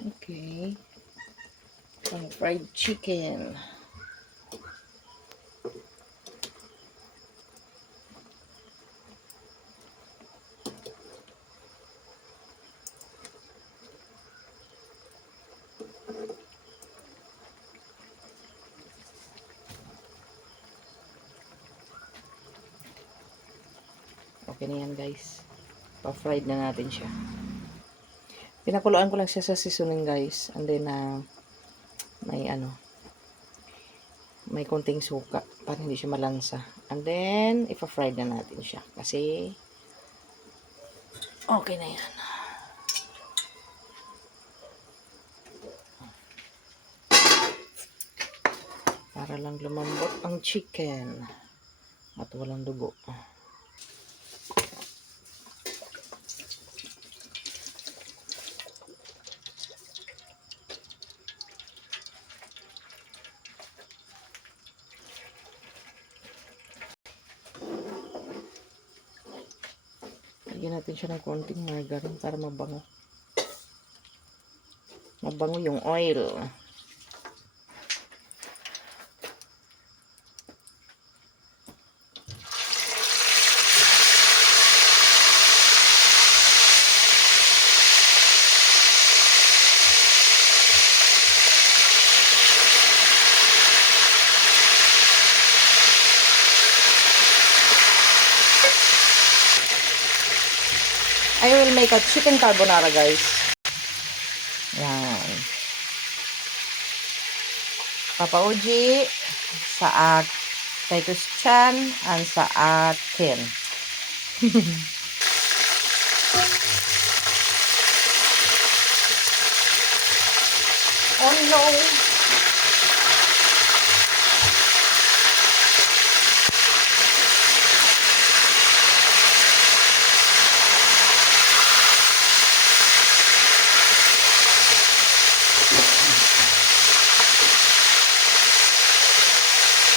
Okay. Pang fried chicken. Okay na yan, guys. Pa-fried na natin siya. Pinakuluan ko lang siya sa seasoning, guys. And then, may konting suka para hindi siya malansa. And then, ipa-fry na natin siya. Kasi, okay na yan. Para lang lumambot ang chicken. At walang dugo. Lagyan natin siya ng konting margarine para mabango. Mabango yung oil. I will make a chicken carbonara, guys. Yan. Papa Uji sa Titus Chan and sa akin. Oh no!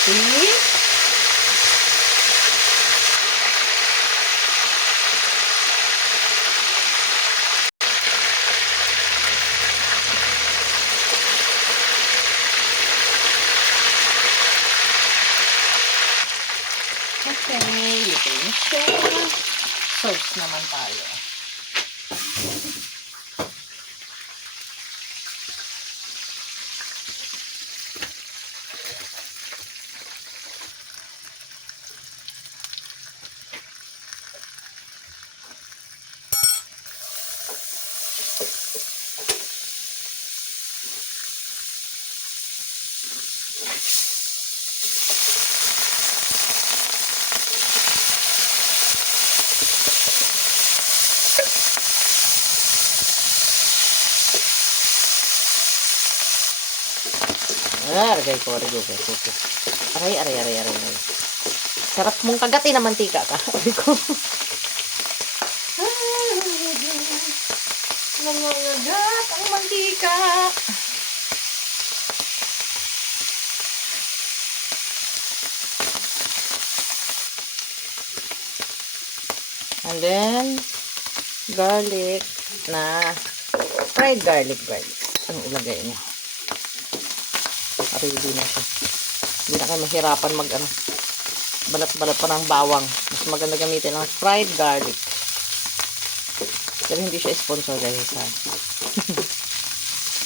See? Okay, ito yung siya. Sauce naman tayo. Aragay ko. Aray. Sarap mong kagatin na mantika ka. Sabi ko. Nangangagat ang mantika. And then, garlic na fried garlic, guys. Ang ilagay niya. Ready na siya. Hindi na kayo mahirapan balat-balat pa ng bawang. Mas maganda gamitin ang fried garlic. Pero hindi siya sponsor, guys.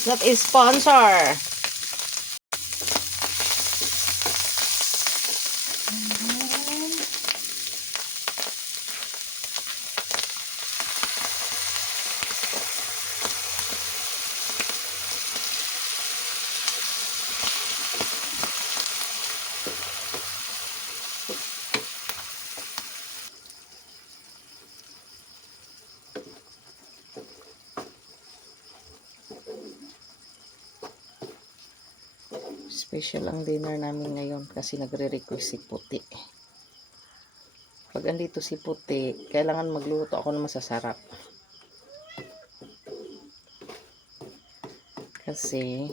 Not a sponsor. Special ang dinner namin ngayon kasi nagre-request si Puti. Pag andito si Puti, kailangan magluto ako ng masasarap. Kasi,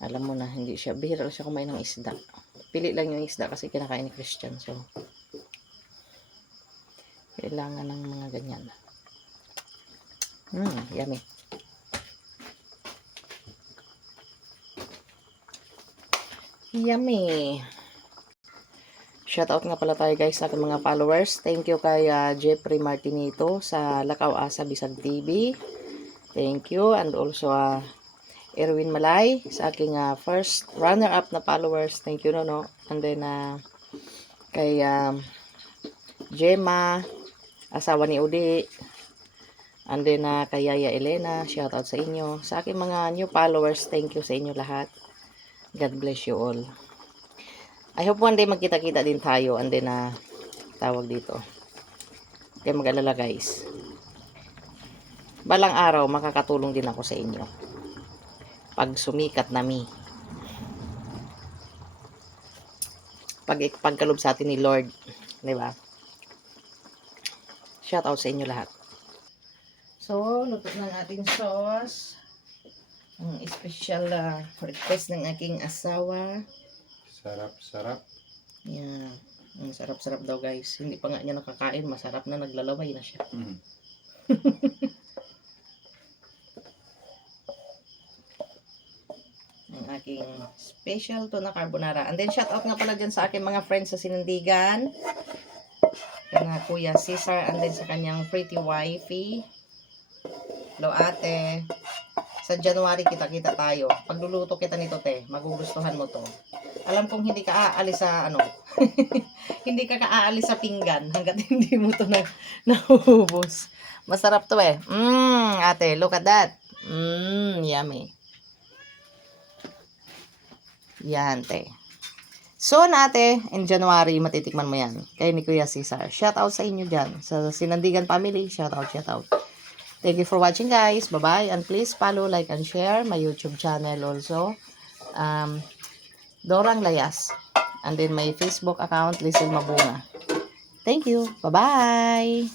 alam mo na, bihira lang siya kumain ng isda. Pili lang yung isda kasi kinakain ni Christian. So, kailangan ng mga ganyan. Yummy. Yummy! Shoutout nga pala tayo guys sa aking mga followers. Thank you kay Jeffrey Martinito sa Lakaw Asa Bisag TV. Thank you. And also Erwin Malay sa aking first runner-up na followers. Thank you, no. And then kay Gemma, asawa ni Udi. And then kay Yaya Elena, shoutout sa inyo. Sa aking mga new followers, thank you sa inyo lahat. God bless you all. I hope one day magkita-kita din tayo. And then tawag dito. Kaya mag-alala guys. Balang araw, makakatulong din ako sa inyo. Pag sumikat na mi. Pagkalob sa atin ni Lord. Diba? Shout out sa inyo lahat. So, luto ng ating sauce. Ang special request ng aking asawa. Sarap. Yan. Ang sarap-sarap daw guys. Hindi pa nga niya nakakain. Masarap na, naglalaway na siya. Ang aking special tuna carbonara. And then shout out nga pala dyan sa aking mga friends sa Sinindigan. Yan Kuya Cesar. And then sa kanyang pretty wifey. Hello ate. Sa January kita-kita tayo. Pagluluto kita nito te, magugustuhan mo to. Alam kong hindi ka aalis sa hindi ka aalis sa pinggan hanggat hindi mo to naubos. Masarap to eh. Ate, look at that. Yummy. Yan te. Soon ate, in January matitikman mo yan. Kay ni Kuya Cesar. Shout out sa inyo dyan. Sa Sinandigan family, shout out. Thank you for watching guys. Bye-bye. And please follow, like, and share my YouTube channel also. Dorang Layas. And then my Facebook account, Lizel Mabunga. Thank you. Bye-bye.